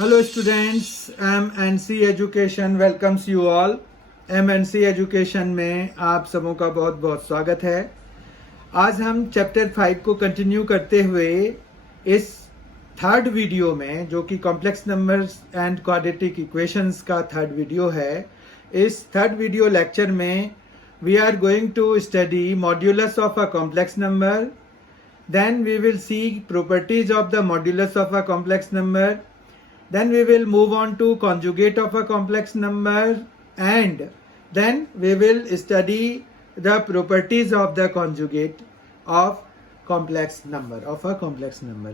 Hello students, MNC Education welcomes you all. MNC Education में आप सबों का बहुत बहुत स्वागत है। आज हम चैप्टर 5 को कंटिन्यू करते हुए इस थर्ड वीडियो में, जो कि complex numbers and quadratic equations का थर्ड वीडियो है, इस थर्ड वीडियो लेक्चर में we are going to study modulus of a complex number. Then we will see properties of the modulus of a complex number. Then we will move on to conjugate of a complex number, and then we will study the properties of the conjugate of complex number,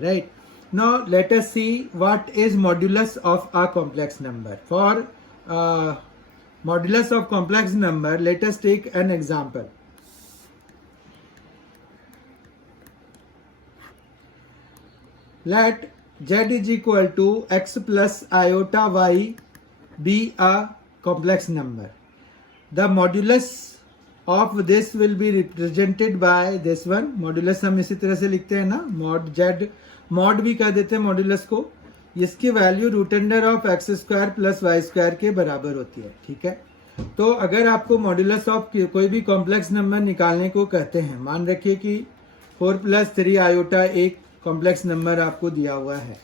right? Now let us see what is modulus of a complex number. For modulus of complex number, let us take an example. Let z is equal to x plus iota y be a complex number. The modulus of this will be represented by this one. Modulus हम इसी तरह से लिखते हैं ना, mod z, mod भी कह देते हैं modulus को. इसकी value root under of x square plus y square के बराबर होती है. ठीक है, तो अगर आपको मॉड्यूलस ऑफ कोई भी कॉम्प्लेक्स नंबर निकालने को कहते हैं, मान रखिए कि 4 + 3 आयोटा एक कॉम्प्लेक्स नंबर आपको दिया हुआ है,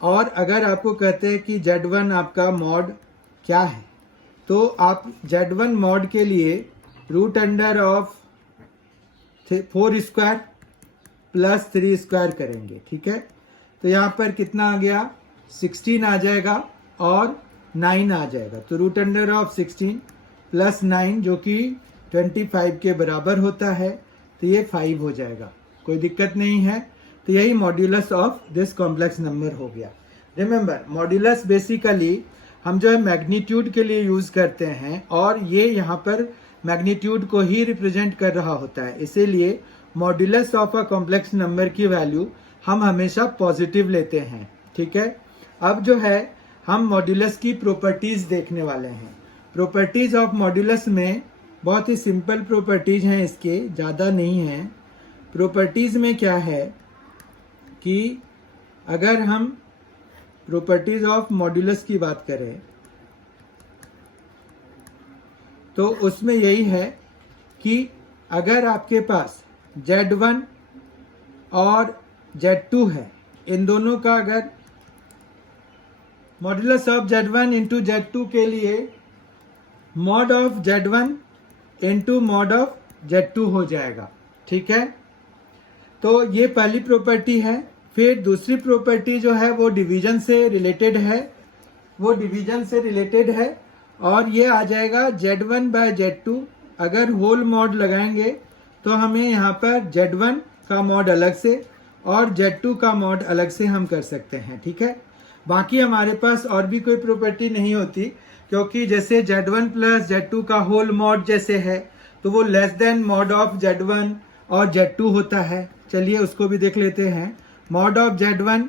और अगर आपको कहते हैं कि z1 आपका मॉड क्या है, तो आप z1 मॉड के लिए root under of 4 square plus 3 square करेंगे. ठीक है, तो यहाँ पर कितना आ गया, 16 आ जाएगा और 9 आ जाएगा. तो रूट अंडर ऑफ 16 प्लस 9 जो कि 25 के बराबर होता है, तो ये 5 हो जाएगा. कोई दिक्कत नहीं है. तो यही modulus of this complex number हो गया. रिमेंबर, मॉड्यूलस बेसिकली हम जो है मैग्नीट्यूड के लिए यूज करते हैं, और ये यहाँ पर मैग्नीट्यूड को ही रिप्रेजेंट कर रहा होता है. इसीलिए modulus of a complex number की वैल्यू हम हमेशा पॉजिटिव लेते हैं. ठीक है, अब जो है हम मॉड्यूलस की प्रॉपर्टीज देखने वाले हैं. प्रॉपर्टीज ऑफ मॉड्यूलस में बहुत ही सिंपल प्रॉपर्टीज हैं, इसके ज़्यादा नहीं हैं. प्रॉपर्टीज में क्या है कि अगर हम प्रॉपर्टीज ऑफ मॉड्यूलस की बात करें तो उसमें यही है कि अगर आपके पास z1 और z2 है, इन दोनों का अगर modulus of z1 into z2 के लिए mod of z1 into mod of z2 हो जाएगा. ठीक है, तो ये पहली प्रॉपर्टी है. फिर दूसरी प्रॉपर्टी जो है वो डिवीजन से रिलेटेड है, और ये आ जाएगा z1 बाय z2. अगर होल मॉड लगाएंगे तो हमें यहाँ पर z1 का मॉड अलग से और z2 का मॉड अलग से हम कर सकते हैं. ठीक है, बाकी हमारे पास और भी कोई प्रॉपर्टी नहीं होती, क्योंकि जैसे z1 प्लस z2 का होल मॉड जैसे है, तो वो less then mod of z1 और z2 होता है. चलिए उसको भी देख लेते हैं. Mod of z1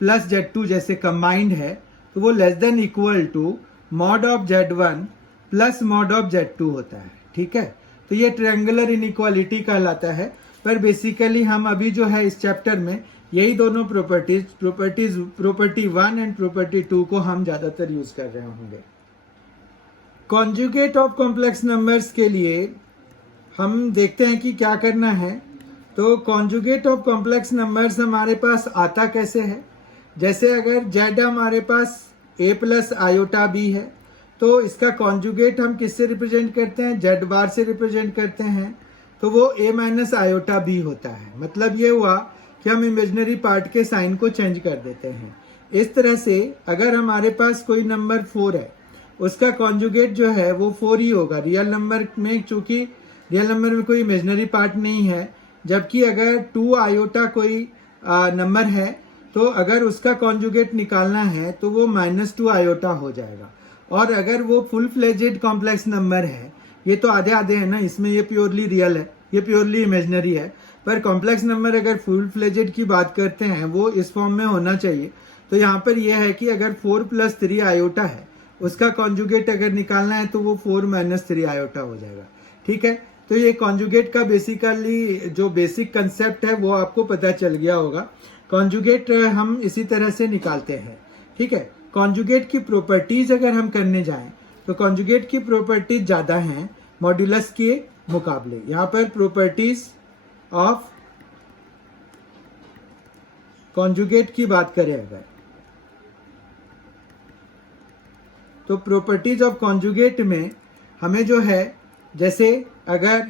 plus z2 जैसे कंबाइंड है, तो वो less than equal to mod of z1 plus mod of z2 होता है. ठीक है, तो ये ट्रायंगुलर इनइक्वालिटी कहलाता है. पर बेसिकली हम अभी जो है इस चैप्टर में यही दोनों प्रॉपर्टी 1 एंड प्रॉपर्टी 2 को हम ज़्यादातर यूज कर रहे होंगे. कॉन्जुगेट ऑफ कॉम्प्लेक्स नंबर्स के लिए हम देखते हैं कि क्या करना है. तो कॉन्जुगेट ऑफ कॉम्प्लेक्स नंबर्स हमारे पास आता कैसे है. जैसे अगर z हमारे पास a प्लस आयोटा b है, तो इसका कॉन्जुगेट हम किससे रिप्रेजेंट करते हैं, z बार से रिप्रेजेंट करते हैं. तो वो a माइनस आयोटा b होता है. मतलब ये हुआ कि हम इमेजिनरी पार्ट के साइन को चेंज कर देते हैं. इस तरह से अगर हमारे पास कोई नंबर 4 है, उसका कॉन्जुगेट जो है वो 4 ही होगा. रियल नंबर में, चूंकि रियल नंबर में कोई इमेजिनरी पार्ट नहीं है, जबकि अगर 2 आयोटा कोई नंबर है, तो अगर उसका कॉन्जुगेट निकालना है तो वो -2 आयोटा हो जाएगा. और अगर वो फुल फ्लेजेड कॉम्प्लेक्स नंबर है, ये तो आधे आधे है ना, इसमें ये प्योरली रियल है, ये प्योरली इमेजिनरी है. पर कॉम्प्लेक्स नंबर अगर फुल फ्लेजेड की बात करते हैं, वो इस फॉर्म में होना चाहिए. तो यहाँ पर यह है कि अगर 4 + 3 आयोटा है, उसका कॉन्जुगेट अगर निकालना है तो वो 4 - 3 आयोटा हो जाएगा. ठीक है, तो ये कॉन्जुगेट का बेसिकली जो बेसिक कंसेप्ट है वो आपको पता चल गया होगा. कॉन्जुगेट हम इसी तरह से निकालते हैं. ठीक है। कॉन्जुगेट की प्रॉपर्टीज अगर हम करने जाएं तो कॉन्जुगेट की प्रॉपर्टीज ज़्यादा हैं मॉड्यूलस के मुकाबले। यहाँ पर प्रॉपर्टीज ऑफ कॉन्जुगेट की बात करें अगर, तो प्रॉपर्टीज ऑफ कॉन्जुगेट में हमें जो है, जैसे अगर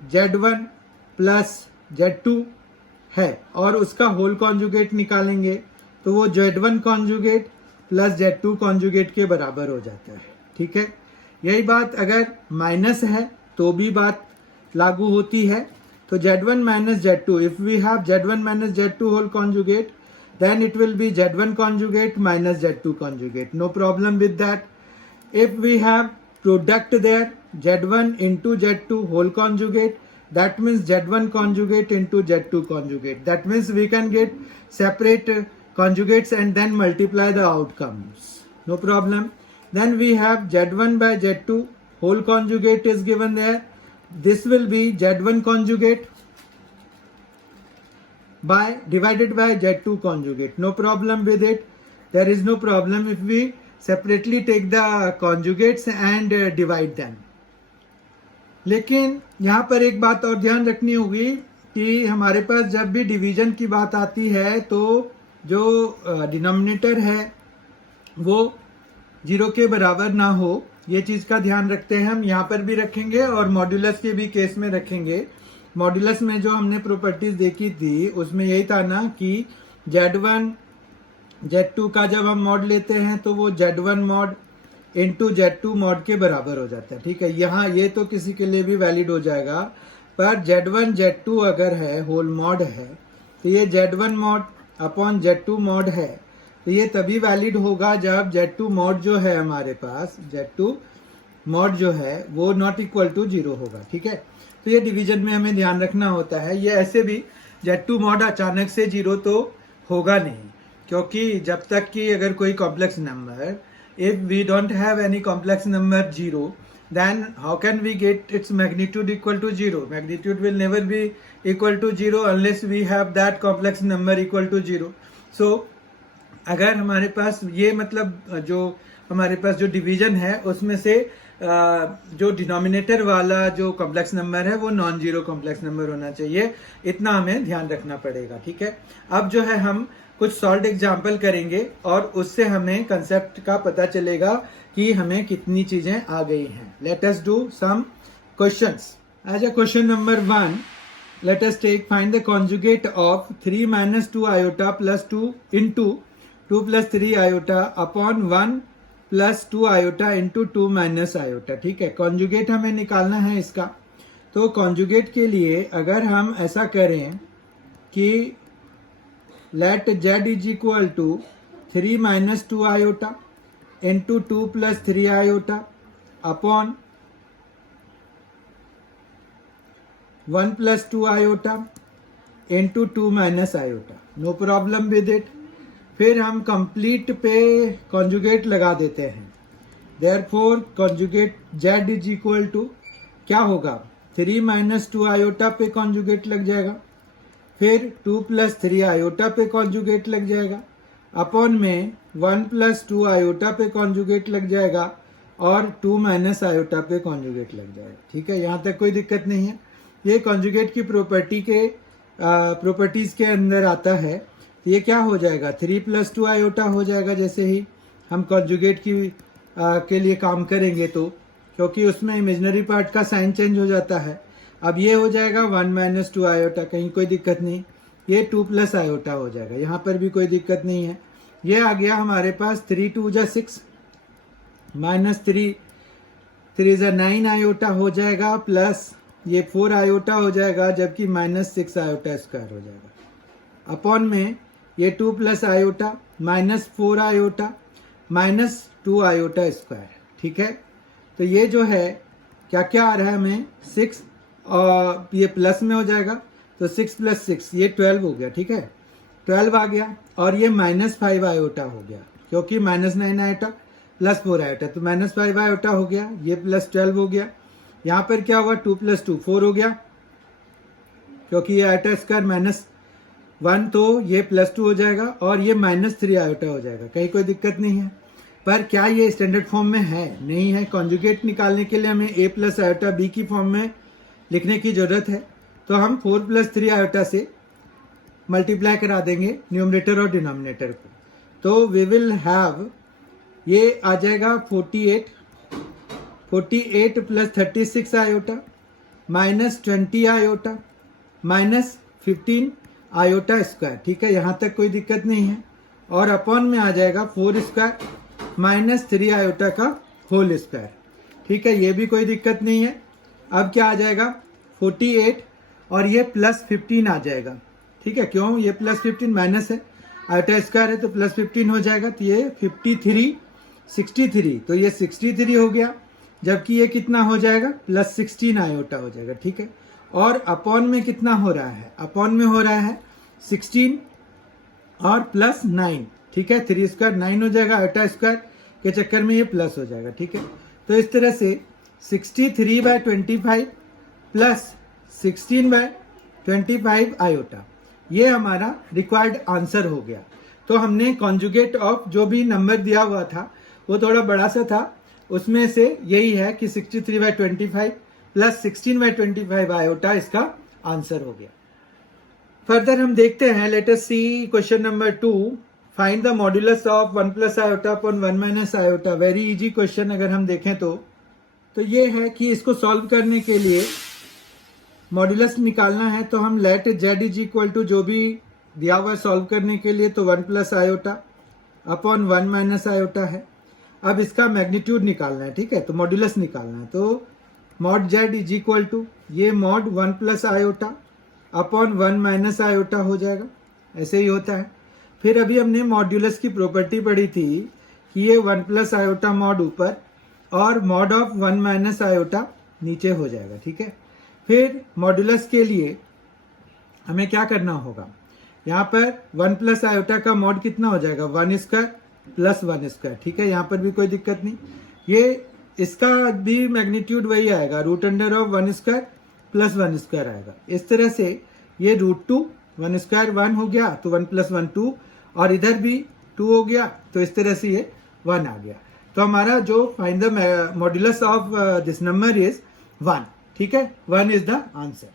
Z1 प्लस Z2 है और उसका होल कॉन्जुगेट निकालेंगे तो वो Z1 conjugate plus Z2 conjugate के बराबर हो जाता है, ठीक है। यही बात अगर माइनस है तो भी बात लागू होती है। तो Z1 minus Z2, if we have Z1 minus Z2 whole conjugate then it will be Z1 conjugate minus Z2 conjugate, no problem with that. If we have product there, Z1 into Z2 whole conjugate, that means Z1 conjugate into Z2 conjugate, that means we can get separate conjugates and then multiply the outcomes, no problem. Then we have Z1 by Z2 whole conjugate is given there, this will be Z1 conjugate by divided by Z2 conjugate, no problem with it. There is no problem if we separately take the conjugates and divide them. लेकिन यहाँ पर एक बात और ध्यान रखनी होगी कि हमारे पास जब भी डिवीजन की बात आती है तो जो डिनोमिनेटर है वो 0 के बराबर ना हो, ये चीज का ध्यान रखते हैं हम। यहाँ पर भी रखेंगे और मॉड्यूलस के भी केस में रखेंगे। मॉड्यूलस में जो हमने प्रॉपर्टीज देखी थी उसमें यही था ना कि Z1 Z2 का जब हम मॉड लेते हैं तो वो Z1 mod into Z2 mod के बराबर हो जाता है, ठीक है। यहाँ ये तो किसी के लिए भी वैलिड हो जाएगा, पर Z1 Z2 अगर है होल मॉड है तो ये Z1 mod upon Z2 mod है, तो ये तभी वैलिड होगा जब Z2 मॉड जो है हमारे पास, Z2 मॉड जो है वो नॉट इक्वल टू 0 होगा, ठीक है। तो ये डिवीजन में हमें ध्यान रखना होता है। ये ऐसे भी Z2 मॉड अचानक से 0 तो होगा नहीं, क्योंकि जब तक कि अगर कोई complex number, if we don't have any complex number 0, then how can we get its magnitude equal to 0? Magnitude will never be equal to 0 unless we have that complex number equal to 0. So अगर हमारे पास ये मतलब जो हमारे पास जो division है उसमें से जो डिनोमिनेटर वाला जो कॉम्प्लेक्स नंबर है वो नॉन जीरो कॉम्प्लेक्स नंबर होना चाहिए, इतना हमें ध्यान रखना पड़ेगा, ठीक है। अब जो है हम कुछ सॉल्व एग्जाम्पल करेंगे और उससे हमें कंसेप्ट का पता चलेगा कि हमें कितनी चीजें आ गई हैं। Let us do some questions. As a question number 1, let us take find the conjugate of 3 minus 2 iota plus 2 into 2 plus 3 iota upon 1 plus 2 iota into 2 minus iota, ठीक है। कॉन्जुगेट हमें निकालना है इसका। तो कॉन्जुगेट के लिए अगर हम ऐसा करें कि let z is equal to 3 minus 2 iota into 2 plus 3 iota upon 1 plus 2 iota into 2 minus iota, no problem with it. फिर हम कंप्लीट पे कॉन्जुगेट लगा देते हैं। Therefore conjugate z is equal to क्या होगा, 3 माइनस 2 आयोटा पे कॉन्जुगेट लग जाएगा, फिर 2 प्लस 3 आयोटा पे कॉन्जुगेट लग जाएगा, अपॉन में 1 प्लस 2 आयोटा पे कॉन्जुगेट लग जाएगा और 2 माइनस आयोटा पे कॉन्जुगेट लग जाएगा, ठीक है। यहाँ तक कोई दिक्कत नहीं है। ये कॉन्जुगेट की प्रॉपर्टी के प्रॉपर्टीज के अंदर आता है। तो ये क्या हो जाएगा, 3 प्लस 2 आयोटा हो जाएगा जैसे ही हम कॉन्जुगेट की के लिए काम करेंगे, तो क्योंकि उसमें इमेजिनरी पार्ट का साइन चेंज हो जाता है। अब ये हो जाएगा 1 माइनस 2 आयोटा, कहीं कोई दिक्कत नहीं। ये 2 प्लस आयोटा हो जाएगा, यहाँ पर भी कोई दिक्कत नहीं है। ये आ गया हमारे पास 3 2 जा 6 माइनस 3 3 जा 9 आयोटा हो जाएगा, प्लस ये 4 आयोटा हो जाएगा, जबकि माइनस 6 आयोटा स्क्वायर हो जाएगा, अपॉन में ये 2 plus iota minus 4 iota minus 2 iota square, ठीक है। तो ये जो है क्या क्या आ रहा है हमें 6 और ये प्लस में हो जाएगा, तो 6 प्लस 6 ये 12 हो गया, ठीक है। 12 आ गया और ये माइनस 5 आयोटा हो गया, क्योंकि माइनस 9 आयोटा प्लस 4 आयोटा, तो माइनस 5 आयोटा हो गया, ये प्लस 12 हो गया। यहाँ पर क्या होगा, 2 प्लस 2 4 हो गया, क्योंकि ये आयोटा स्क्वायर माइनस 1 तो ये +2 हो जाएगा और ये -3 आयोटा हो जाएगा, कहीं कोई दिक्कत नहीं है। पर क्या ये स्टैंडर्ड फॉर्म में है? नहीं है। कॉन्जुगेट निकालने के लिए हमें a + आयोटा b की फॉर्म में लिखने की जरूरत है, तो हम 4 + 3 आयोटा से मल्टीप्लाई करा देंगे न्यूमरेटर और डिनोमिनेटर को। तो वी विल हैव, ये आ जाएगा 48 + 36 आयोटा -20 आयोटा -15 आयोटा स्क्वायर। ठीक है, यहाँ तक कोई दिक्कत नहीं है। और अपॉन में आ जाएगा 4 स्क्वायर -3 आयोटा का होल स्क्वायर। ठीक है, ये भी कोई दिक्कत नहीं है। अब क्या आ जाएगा 48 और ये +15 आ जाएगा। ठीक है, क्यों? ये +15 माइनस है, आयोटा स्क्वायर है तो +15 हो जाएगा। तो ये 63 तो ये 63 हो गया, जबकि ये कितना हो जाएगा +16 आयोटा हो जाएगा। ठीक है, और अपॉन में कितना हो रहा है? अपॉन में हो रहा है 16 और +9। ठीक है, 3 स्क्वायर 9 हो जाएगा, आयोटा स्क्वायर के चक्कर में ये प्लस हो जाएगा। ठीक है, तो इस तरह से 63/25 + 16/25 आयोटा, ये हमारा रिक्वायर्ड आंसर हो गया। तो हमने कॉन्जुगेट ऑफ जो भी नंबर दिया हुआ था वो थोड़ा बड़ा सा था, उसमें से यही है कि 63/25 + 16/25 आयोटा इसका आंसर हो गया। फर्दर हम देखते हैं, let us see question number 2, find the modulus of 1 + iota upon 1 - iota. Very easy question अगर हम देखें तो ये है कि इसको सॉल्व करने के लिए मॉड्यूलस निकालना है, तो हम लेट z = जो भी दिया हुआ है सॉल्व करने के लिए, तो 1 + आयोटा अपॉन 1 - आयोटा है। अब इसका मैग्नीट्यूड निकालना है। ठीक है, तो मॉड्यूलस निकालना है, तो मॉड z = ये मॉड 1 + आयोटा अपॉन 1 - आयोटा हो जाएगा। ऐसे ही होता है। फिर अभी हमने मॉड्यूलस की प्रॉपर्टी पढ़ी थी कि ये 1 + आयोटा मॉड ऊपर और मॉड ऑफ 1 - आयोटा नीचे हो जाएगा। ठीक है, फिर मॉड्यूलस के लिए हमें क्या करना होगा? यहाँ पर 1 + आयोटा का मॉड कितना हो जाएगा? 1 स्क्वायर + 1 स्क्वायर। ठीक है, यहाँ पर भी कोई दिक्कत नहीं। ये इसका भी मैग्नीट्यूड वही आएगा, √अंडर ऑफ 1 स्क्वायर + 1 स्क्वायर आएगा। इस तरह से ये √2, 1 स्क्वायर 1 हो गया, तो 1 + 1 2, और इधर भी 2 हो गया, तो इस तरह से ये 1 आ गया। तो हमारा जो find the modulus of this number is 1। ठीक है, 1 इज द आंसर।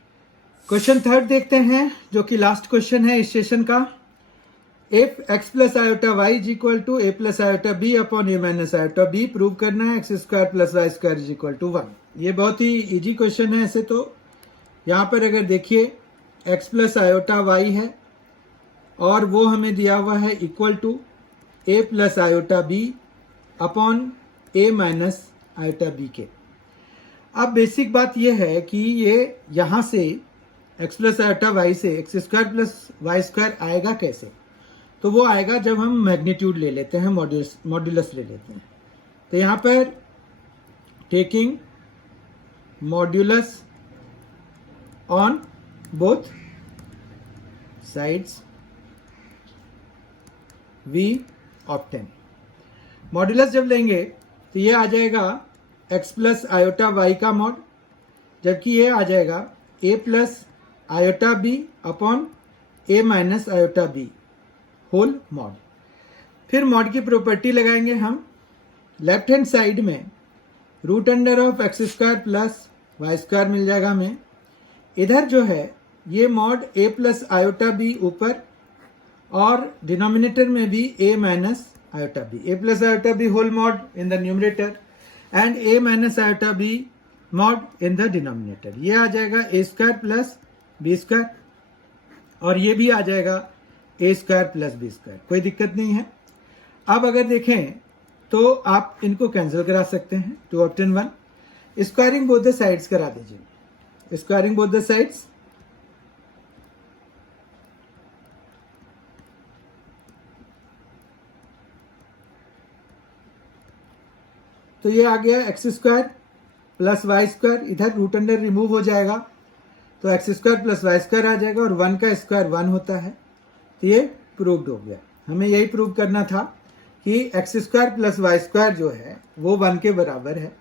क्वेश्चन 3 देखते हैं, जो कि लास्ट क्वेश्चन है इस सेशन का। If x + iota y = a + iota b upon a - iota b, prove करना है x² + y² = 1। ये बहुत ही इजी क्वेश्चन है। ऐसे तो यहाँ पर अगर देखिए x + आयोटा y है और वो हमें दिया हुआ है equal to a + iota b upon a - iota b के। अब बेसिक बात यह है कि ये यहाँ से x + आयोटा y से x² + y² आएगा कैसे? तो वो आएगा जब हम मैग्नीट्यूड ले लेते हैं, मॉड्यूलस ले लेते हैं। तो यहाँ पर taking modulus on both sides we obtain. Modulus जब लेंगे तो ये आ जाएगा x + आयोटा y का मॉड, जबकि ये आ जाएगा a + iota b upon a - iota b whole mod. फिर मॉड की प्रॉपर्टी लगाएंगे हम। लेफ्ट हैंड साइड में √अंडर ऑफ x² + y² मिल जाएगा हमें। इधर जो है ये मॉड a + आयोटा b ऊपर और डिनोमिनेटर में भी a - iota b, a + iota b whole mod in the numerator and a - iota b mod in the denominator. ये आ जाएगा a² + b², और ये भी आ जाएगा a² + b²। कोई दिक्कत नहीं है। अब अगर देखें तो आप इनको कैंसिल करा सकते हैं to obtain 1। Squaring both the sides करा दीजिए, स्क्वायरिंग बोथ द साइड्स। तो ये आ गया x² + y², इधर √अंडर रिमूव हो जाएगा तो x² + y² आ जाएगा, और 1 का स्क्वायर 1 होता है। तो ये प्रूव्ड हो गया। हमें यही प्रूव करना था कि x² + y² जो है वो 1 के बराबर है,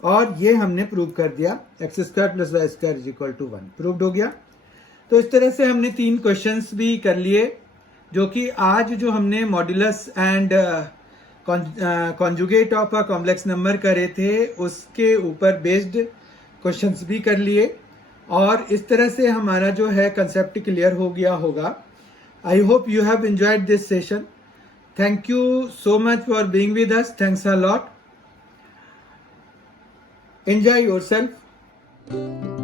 और ये हमने प्रूव कर दिया x² + y² = 1, प्रूव्ड हो गया। तो तो इस तरह से हमने 3 क्वेश्चंस भी कर लिए, जो कि आज जो हमने modulus and conjugate of a complex number करे थे उसके ऊपर बेस्ड क्वेश्चंस भी कर लिए, और इस तरह से हमारा जो है कंसेप्ट क्लियर हो गया होगा. I hope you have enjoyed this session. Thank you so much for being with us. Thanks a lot. Enjoy yourself.